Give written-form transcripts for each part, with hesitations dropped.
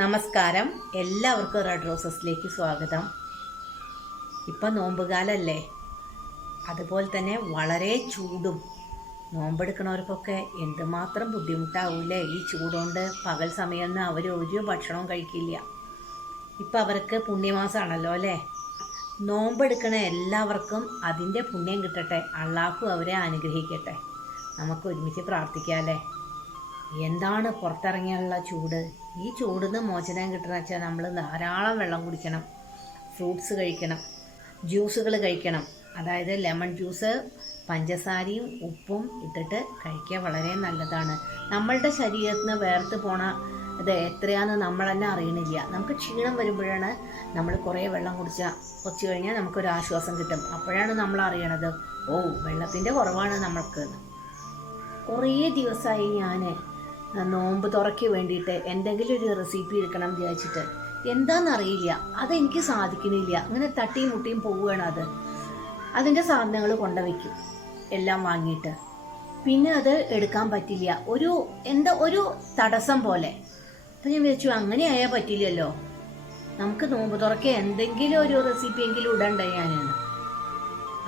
നമസ്കാരം, എല്ലാവർക്കും റെഡ് റോസസിലേക്ക് സ്വാഗതം. ഇപ്പം നോമ്പുകാലല്ലേ, അതുപോലെ തന്നെ വളരെ ചൂടും. നോമ്പെടുക്കണവർക്കൊക്കെ എന്തുമാത്രം ബുദ്ധിമുട്ടാവൂലേ ഈ ചൂടുകൊണ്ട്. പകൽ സമയമൊന്നും അവർ ഒരു ഭക്ഷണവും കഴിക്കില്ല. ഇപ്പം അവർക്ക് പുണ്യമാസമാണല്ലോ അല്ലേ. നോമ്പെടുക്കണ എല്ലാവർക്കും അതിൻ്റെ പുണ്യം കിട്ടട്ടെ, അള്ളാഹു അവരെ അനുഗ്രഹിക്കട്ടെ. നമുക്ക് ഒരുമിച്ച് പ്രാർത്ഥിക്കാമല്ലേ. എന്താണ് പുറത്തിറങ്ങിയുള്ള ചൂട്. ഈ ചൂടിൽ നിന്ന് മോചനം കിട്ടണമെന്ന് വെച്ചാൽ നമ്മൾ ധാരാളം വെള്ളം കുടിക്കണം, ഫ്രൂട്ട്സ് കഴിക്കണം, ജ്യൂസുകൾ കഴിക്കണം. അതായത് ലെമൺ ജ്യൂസ് പഞ്ചസാരയും ഉപ്പും ഇട്ടിട്ട് കഴിക്കുക വളരെ നല്ലതാണ്. നമ്മളുടെ ശരീരത്തിൽ നിന്ന് വേർത്ത് പോണ ഇത് എത്രയാണെന്ന് നമ്മൾ തന്നെ അറിയണില്ല. നമുക്ക് ക്ഷീണം വരുമ്പോഴാണ് നമ്മൾ കുറേ വെള്ളം കുറച്ച് കഴിഞ്ഞാൽ നമുക്കൊരു ആശ്വാസം കിട്ടും. അപ്പോഴാണ് നമ്മൾ അറിയണത്, ഓ വെള്ളത്തിൻ്റെ കുറവാണ് നമ്മൾക്ക്. കുറേ ദിവസമായി ഞാൻ നോമ്പ് തുറയ്ക്ക് വേണ്ടിയിട്ട് എന്തെങ്കിലും ഒരു റെസിപ്പി എടുക്കണം വിചാരിച്ചിട്ട്. എന്താണെന്നറിയില്ല, അതെനിക്ക് സാധിക്കുന്നില്ല. അങ്ങനെ തട്ടിയും മുട്ടിയും പോവുകയാണ്. അതിൻ്റെ സാധനങ്ങൾ കൊണ്ടുവയ്ക്കും എല്ലാം വാങ്ങിയിട്ട്, പിന്നെ അത് എടുക്കാൻ പറ്റില്ല. ഒരു തടസ്സം പോലെ. അപ്പം ഞാൻ വിചാരിച്ചു, അങ്ങനെ ആയാൽ പറ്റില്ലല്ലോ, നമുക്ക് നോമ്പ് തുറയ്ക്ക് എന്തെങ്കിലും ഒരു റെസിപ്പി എങ്കിലും ഇടണ്ടേ ഞാനാണ്.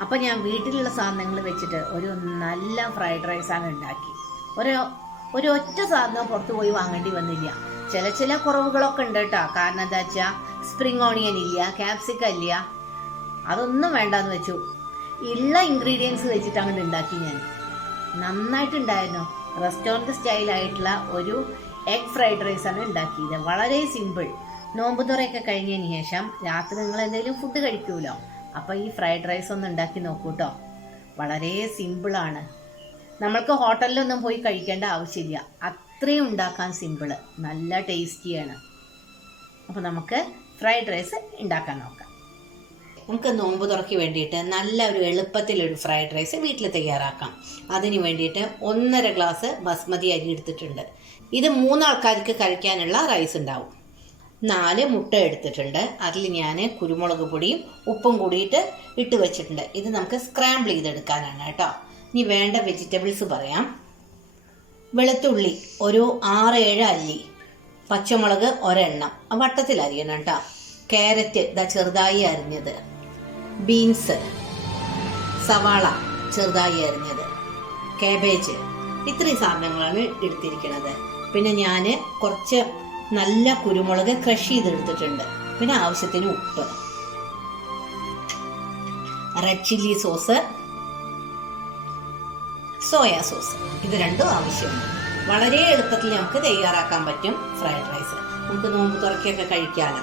അപ്പം ഞാൻ വീട്ടിലുള്ള സാധനങ്ങൾ വെച്ചിട്ട് ഒരു നല്ല ഫ്രൈഡ് റൈസാണ് ഉണ്ടാക്കി. ഒരൊറ്റ സാധനം പുറത്ത് പോയി വാങ്ങേണ്ടി വന്നില്ല. ചില കുറവുകളൊക്കെ ഉണ്ട് കേട്ടോ. കാരണം എന്താ വെച്ചാൽ സ്പ്രിംഗ് ഓണിയൻ ഇല്ല, ക്യാപ്സിക്കം ഇല്ല, അതൊന്നും വേണ്ടാന്ന് വെച്ചു. ഉള്ള ഇൻഗ്രീഡിയൻസ് വെച്ചിട്ട് അങ്ങോട്ട് ഉണ്ടാക്കി ഞാൻ. നന്നായിട്ടുണ്ടായിരുന്നു. റെസ്റ്റോറൻറ്റ് സ്റ്റൈലായിട്ടുള്ള ഒരു എഗ് ഫ്രൈഡ് റൈസാണ് ഉണ്ടാക്കിയത്. വളരെ സിമ്പിൾ. നോമ്പ് തുറയൊക്കെ കഴിഞ്ഞതിന് ശേഷം രാത്രി നിങ്ങൾ എന്തെങ്കിലും ഫുഡ് കഴിക്കുമല്ലോ, അപ്പോൾ ഈ ഫ്രൈഡ് റൈസ് ഒന്ന് ഉണ്ടാക്കി നോക്കൂ കേട്ടോ. വളരെ സിമ്പിളാണ്. നമ്മൾക്ക് ഹോട്ടലിലൊന്നും പോയി കഴിക്കേണ്ട ആവശ്യമില്ല. അത്രയും ഉണ്ടാക്കാൻ സിമ്പിള്, നല്ല ടേസ്റ്റിയാണ്. അപ്പോൾ നമുക്ക് ഫ്രൈഡ് റൈസ് ഉണ്ടാക്കാൻ നോക്കാം. നമുക്ക് നോമ്പ് തുറയ്ക്ക് വേണ്ടിയിട്ട് നല്ല ഒരു എളുപ്പത്തിലൊരു ഫ്രൈഡ് റൈസ് വീട്ടിൽ തയ്യാറാക്കാം. അതിന് വേണ്ടിയിട്ട് 1.5 ഗ്ലാസ് ബസ്മതി അരി എടുത്തിട്ടുണ്ട്. ഇത് 3 ആൾക്കാർക്ക് കഴിക്കാനുള്ള റൈസ് ഉണ്ടാവും. 4 മുട്ട എടുത്തിട്ടുണ്ട്. അതിൽ ഞാൻ കുരുമുളക് പൊടിയും ഉപ്പും കൂടിയിട്ട് ഇട്ട് വെച്ചിട്ടുണ്ട്. ഇത് നമുക്ക് സ്ക്രാമ്പിൾ ചെയ്തെടുക്കാനാണ് കേട്ടോ. ഇനി വേണ്ട വെജിറ്റബിൾസ് പറയാം. വെളുത്തുള്ളി ഒരു 6-7 അല്ലി, പച്ചമുളക് ഒരെണ്ണം വട്ടത്തിൽ അരിയണം കേട്ടോ. ക്യാരറ്റ് ചെറുതായി അരിഞ്ഞത്, ബീൻസ്, സവാള ചെറുതായി അരിഞ്ഞത്, കാബേജ്, ഇത്രയും സാധനങ്ങളാണ് എടുത്തിരിക്കുന്നത്. പിന്നെ ഞാൻ കുറച്ച് നല്ല കുരുമുളക് ക്രഷ് ചെയ്തെടുത്തിട്ടുണ്ട്. പിന്നെ ആവശ്യത്തിന് ഉപ്പ്, red chilli sauce, soya sauce, ഇത് രണ്ടും ആവശ്യമുണ്ട്. വളരെ എളുപ്പത്തിൽ നമുക്ക് തയ്യാറാക്കാൻ പറ്റും ഫ്രൈഡ് റൈസ്. നമുക്ക് നോമ്പ് തുറക്കൊക്കെ കഴിക്കാമല്ലോ.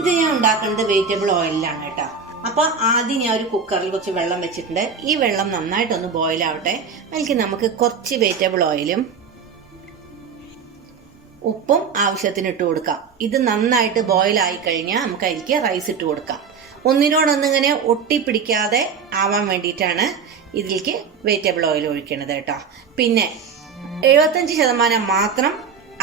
ഇത് ഞാൻ ഉണ്ടാക്കുന്നത് വെജിറ്റബിൾ ഓയിലാണ് കേട്ടോ. അപ്പോൾ ആദ്യം ഞാൻ ഒരു കുക്കറിൽ കുറച്ച് വെള്ളം വെച്ചിട്ടുണ്ട്. ഈ വെള്ളം നന്നായിട്ടൊന്ന് ബോയിൽ ആവട്ടെ. അതിലേക്ക് നമുക്ക് കുറച്ച് വെജിറ്റബിൾ ഓയിലും ഉപ്പും ആവശ്യത്തിന് ഇട്ട് കൊടുക്കാം. ഇത് നന്നായിട്ട് ബോയിൽ ആയി കഴിഞ്ഞാൽ നമുക്ക് അതിലേക്ക് റൈസ് ഇട്ട് കൊടുക്കാം. ഒന്നിനോടൊന്നിങ്ങനെ ഒട്ടിപ്പിടിക്കാതെ ആവാൻ വേണ്ടിയിട്ടാണ് ഇതിലേക്ക് വെജിറ്റബിൾ ഓയിൽ ഒഴിക്കണത് കേട്ടോ. പിന്നെ 75% മാത്രം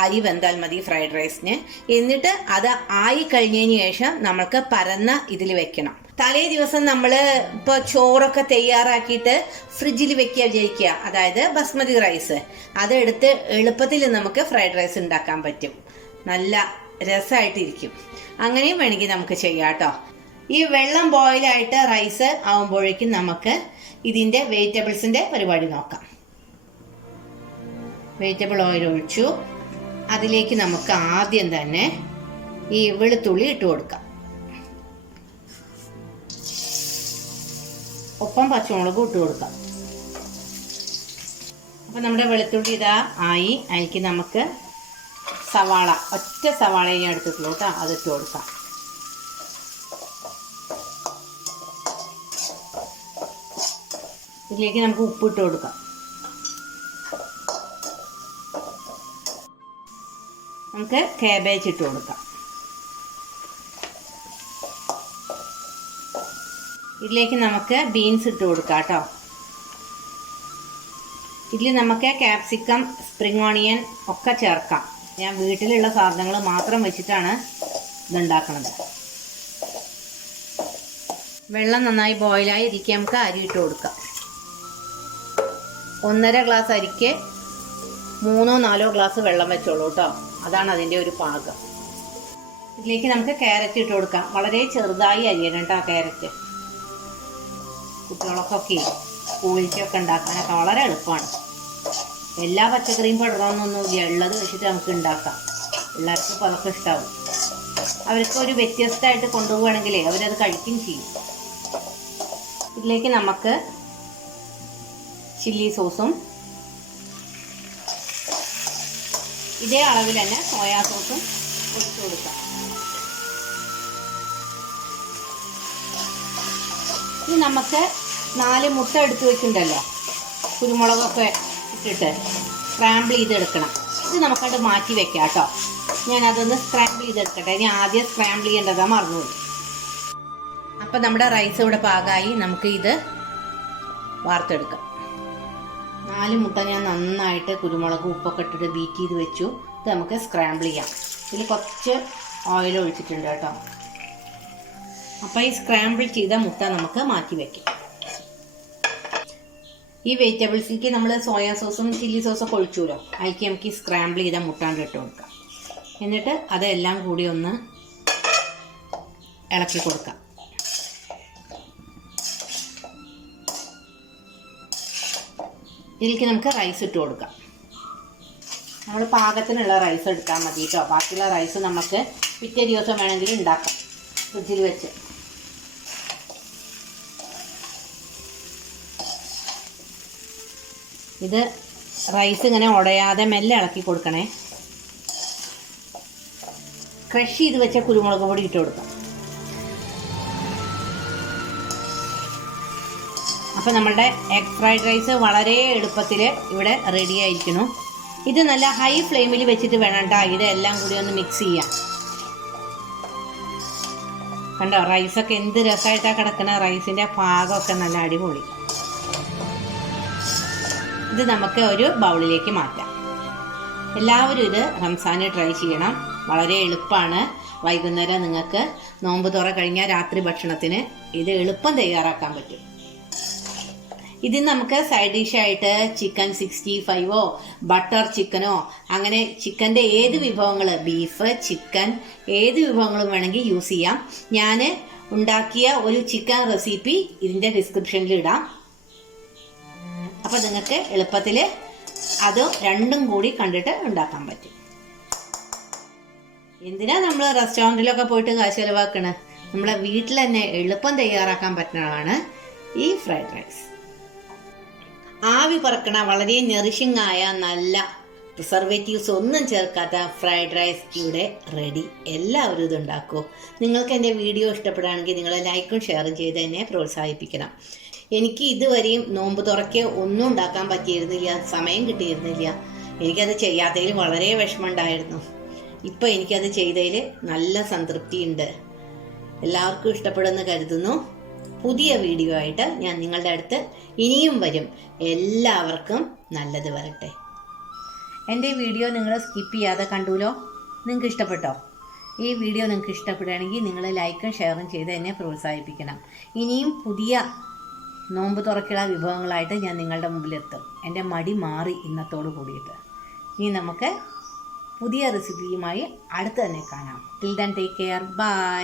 അരി വെന്താൽ മതി ഫ്രൈഡ് റൈസിന്. എന്നിട്ട് അത് ആയി കഴിഞ്ഞതിന് ശേഷം നമ്മൾക്ക് പരന്ന ഇതിൽ വെക്കണം. തലേ ദിവസം നമ്മൾ ഇപ്പോൾ ചോറൊക്കെ തയ്യാറാക്കിയിട്ട് ഫ്രിഡ്ജിൽ വെക്കുക വിചാരിക്കുക, അതായത് ബസ്മതി റൈസ്, അതെടുത്ത് എളുപ്പത്തിൽ നമുക്ക് ഫ്രൈഡ് റൈസ് ഉണ്ടാക്കാൻ പറ്റും. നല്ല രസമായിട്ടിരിക്കും. അങ്ങനെയും വേണമെങ്കിൽ നമുക്ക് ചെയ്യാം കേട്ടോ. ഈ വെള്ളം ബോയിലായിട്ട് റൈസ് ആവുമ്പോഴേക്കും നമുക്ക് ഇതിൻ്റെ വെജിറ്റബിൾസിൻ്റെ പരിപാടി നോക്കാം. വെജിറ്റബിൾ ഓയിൽ ഒഴിച്ചു. അതിലേക്ക് നമുക്ക് ആദ്യം തന്നെ ഈ വെളുത്തുള്ളി ഇട്ട് കൊടുക്കാം. ഒപ്പം പച്ചമുളകും ഇട്ട് കൊടുക്കാം. അപ്പം നമ്മുടെ വെളുത്തുള്ളി ഇതാ ആയി. അതിലേക്ക് നമുക്ക് സവാള, ഒറ്റ സവാള ഞാൻ എടുത്തിട്ടുള്ളൂ കേട്ടോ, അതിട്ട് കൊടുക്കാം. ഇതിലേക്ക് നമുക്ക് ഉപ്പിട്ട് കൊടുക്കാം. നമുക്ക് കാബേജ് ഇട്ട് കൊടുക്കാം. ഇതിലേക്ക് നമുക്ക് ബീൻസ് ഇട്ട് കൊടുക്കാം കേട്ടോ. ഇതിൽ നമുക്ക് ക്യാപ്സിക്കം, സ്പ്രിംഗ് ഓണിയൻ ഒക്കെ ചേർക്കാം. ഞാൻ വീട്ടിലുള്ള സാധനങ്ങൾ മാത്രം വെച്ചിട്ടാണ് ഇതുണ്ടാക്കുന്നത്. വെള്ളം നന്നായി ബോയിലായി ഇരിക്കുക. നമുക്ക് അരി ഇട്ട് കൊടുക്കാം. 1.5 ഗ്ലാസ് അരിക്ക് 3-4 ഗ്ലാസ് വെള്ളം വെച്ചോളൂ കേട്ടോ. അതാണ് അതിൻ്റെ ഒരു പാകം. ഇതിലേക്ക് നമുക്ക് ക്യാരറ്റ് ഇട്ട് കൊടുക്കാം. വളരെ ചെറുതായി അരിയണം കേട്ടോ ക്യാരറ്റ്. കുട്ടികൾക്കൊക്കെ സ്കൂളിലേക്കൊക്കെ ഉണ്ടാക്കാനൊക്കെ വളരെ എളുപ്പമാണ്. എല്ലാ പച്ചക്കറിയും പെടണമെന്നൊന്നുമില്ല, ഉള്ളത് വെച്ചിട്ട് നമുക്ക് ഉണ്ടാക്കാം. എല്ലാവർക്കും ഇപ്പോൾ അതൊക്കെ ഇഷ്ടമാവും. അവർക്ക് ഒരു വ്യത്യസ്തമായിട്ട് കൊണ്ടുപോവുകയാണെങ്കിലേ അവരത് കഴിക്കുകയും ചെയ്യും. ഇതിലേക്ക് നമുക്ക് ചില്ലി സോസും ഇതേ അളവിൽ തന്നെ സോയാ സോസും ഒഴിച്ചു കൊടുക്കാം. ഇനി നമുക്ക് 4 മുട്ട എടുത്ത് വെച്ചിട്ടുണ്ടല്ലോ, കുരുമുളകൊക്കെ ഇട്ടിട്ട് സ്ക്രാമ്പിൾ ചെയ്തെടുക്കണം. ഇത് നമുക്കത് മാറ്റി വെക്കാം കേട്ടോ. ഞാനതൊന്ന് സ്ക്രാമ്പിൾ ചെയ്തെടുക്കട്ടെ. ഇനി ആദ്യം സ്ക്രാമ്പിൾ ചെയ്യേണ്ടതാണ് മറന്നുപോയി. അപ്പം നമ്മുടെ റൈസ് ഇവിടെ പാകമായി. നമുക്ക് ഇത് വാർത്തെടുക്കാം. 4 മുട്ട ഞാൻ നന്നായിട്ട് കുരുമുളക് ഉപ്പൊക്കെ ഇട്ടിട്ട് ബീറ്റ് ചെയ്ത് വെച്ചു. ഇത് നമുക്ക് സ്ക്രാമ്പിൾ ചെയ്യാം. ഇതിൽ കുറച്ച് ഓയിൽ ഒഴിച്ചിട്ടുണ്ട് കേട്ടോ. അപ്പോൾ ഈ സ്ക്രാമ്പിൾ ചെയ്ത മുട്ട നമുക്ക് മാറ്റി വയ്ക്കാം. ഈ വെജിറ്റബിൾസിലേക്ക് നമ്മൾ സോയാ സോസും ചില്ലി സോസൊക്കെ ഒഴിച്ചുല്ലോ, അതിലേക്ക് നമുക്ക് ഈ സ്ക്രാമ്പിൾ ചെയ്ത മുട്ടാണ്ട് ഇട്ട് കൊടുക്കാം. എന്നിട്ട് അതെല്ലാം കൂടി ഒന്ന് ഇളക്കി കൊടുക്കാം. ഇതിലേക്ക് നമുക്ക് റൈസ് ഇട്ട് കൊടുക്കാം. നമ്മൾ പാകത്തിനുള്ള റൈസ് എടുത്താൽ മതി കേട്ടോ. ബാക്കിയുള്ള റൈസ് നമുക്ക് പിറ്റേ ദിവസം വേണമെങ്കിൽ ഉണ്ടാക്കാം ഫ്രിഡ്ജിൽ വെച്ച്. ഇത് റൈസ് ഇങ്ങനെ ഉടയാതെ മെല്ലെ ഇളക്കി കൊടുക്കണേ. ക്രഷ് ചെയ്ത് വെച്ച കുരുമുളക് പൊടി ഇട്ട് കൊടുക്കാം. അപ്പോൾ നമ്മളുടെ എഗ് ഫ്രൈഡ് റൈസ് വളരെ എളുപ്പത്തിൽ ഇവിടെ റെഡി ആയിരിക്കുന്നു. ഇത് നല്ല ഹൈ ഫ്ലെയിമിൽ വെച്ചിട്ട് വേണം കേട്ടോ ഇതെല്ലാം കൂടി ഒന്ന് മിക്സ് ചെയ്യാം. കണ്ടോ റൈസൊക്കെ എന്ത് രസമായിട്ടാണ് കിടക്കുന്ന. റൈസിൻ്റെ പാകമൊക്കെ നല്ല അടിപൊളി. ഇത് നമുക്ക് ഒരു ബൗളിലേക്ക് മാറ്റാം. എല്ലാവരും ഇത് റംസാന് ട്രൈ ചെയ്യണം. വളരെ എളുപ്പമാണ്. വൈകുന്നേരം നിങ്ങൾക്ക് നോമ്പ് തുറ കഴിഞ്ഞാൽ രാത്രി ഭക്ഷണത്തിന് ഇത് എളുപ്പം തയ്യാറാക്കാൻ പറ്റും. ഇതിന് നമുക്ക് സൈഡ് ഡിഷായിട്ട് ചിക്കൻ 65ഓ ബട്ടർ ചിക്കനോ അങ്ങനെ ചിക്കൻ്റെ ഏത് വിഭവങ്ങൾ, ബീഫ് ചിക്കൻ ഏത് വിഭവങ്ങളും വേണമെങ്കിൽ യൂസ് ചെയ്യാം. ഞാൻ ഉണ്ടാക്കിയ ഒരു ചിക്കൻ റെസിപ്പി ഇതിൻ്റെ ഡിസ്ക്രിപ്ഷനിൽ ഇടാം. അപ്പോൾ നിങ്ങൾക്ക് എളുപ്പത്തിൽ അത് രണ്ടും കൂടി കണ്ടിട്ട് ഉണ്ടാക്കാൻ പറ്റും. എന്തിനാ നമ്മൾ റെസ്റ്റോറൻറ്റിലൊക്കെ പോയിട്ട് കാശ് ചിലവാക്കണേ? നമ്മളെ വീട്ടിൽ തന്നെ എളുപ്പം തയ്യാറാക്കാൻ പറ്റുന്നതാണ് ഈ ഫ്രൈഡ് റൈസ്. ആവി പറക്കണ വളരെ നെറിഷിംഗ് ആയ നല്ല പ്രിസർവേറ്റീവ്സ് ഒന്നും ചേർക്കാത്ത ഫ്രൈഡ് റൈസ് ഇവിടെ റെഡി. എല്ലാവരും ഇത് ഉണ്ടാക്കുമോ? നിങ്ങൾക്ക് എൻ്റെ വീഡിയോ ഇഷ്ടപ്പെടുകയാണെങ്കിൽ നിങ്ങൾ ലൈക്കും ഷെയറും ചെയ്ത് എന്നെ പ്രോത്സാഹിപ്പിക്കണം. എനിക്ക് ഇതുവരെയും നോമ്പ് തുറക്കെ ഒന്നും ഉണ്ടാക്കാൻ പറ്റിയിരുന്നില്ല, സമയം കിട്ടിയിരുന്നില്ല. എനിക്കത് ചെയ്യാത്തതിൽ വളരെ വിഷമമുണ്ടായിരുന്നു. ഇപ്പോൾ എനിക്കത് ചെയ്തതിൽ നല്ല സംതൃപ്തിയുണ്ട്. എല്ലാവർക്കും ഇഷ്ടപ്പെടുമെന്ന് കരുതുന്നു. പുതിയ വീഡിയോ ആയിട്ട് ഞാൻ നിങ്ങളുടെ അടുത്ത് ഇനിയും വരും. എല്ലാവർക്കും നല്ലത് വരട്ടെ. എൻ്റെ വീഡിയോ നിങ്ങൾ സ്കിപ്പ് ചെയ്യാതെ കണ്ടുല്ലോ. നിങ്ങൾക്ക് ഇഷ്ടപ്പെട്ടോ? ഈ വീഡിയോ നിങ്ങൾക്ക് ഇഷ്ടപ്പെടുകയാണെങ്കിൽ നിങ്ങൾ ലൈക്കും ഷെയറും ചെയ്ത് എന്നെ പ്രോത്സാഹിപ്പിക്കണം. ഇനിയും പുതിയ നോമ്പ് തുറക്കുള്ള വിഭവങ്ങളായിട്ട് ഞാൻ നിങ്ങളുടെ മുമ്പിലെത്തും. എൻ്റെ മടി മാറി ഇന്നത്തോട് കൂടിയിട്ട്. ഇനി നമുക്ക് പുതിയ റെസിപ്പിയുമായി അടുത്ത് തന്നെ കാണാം. Till then take care. By.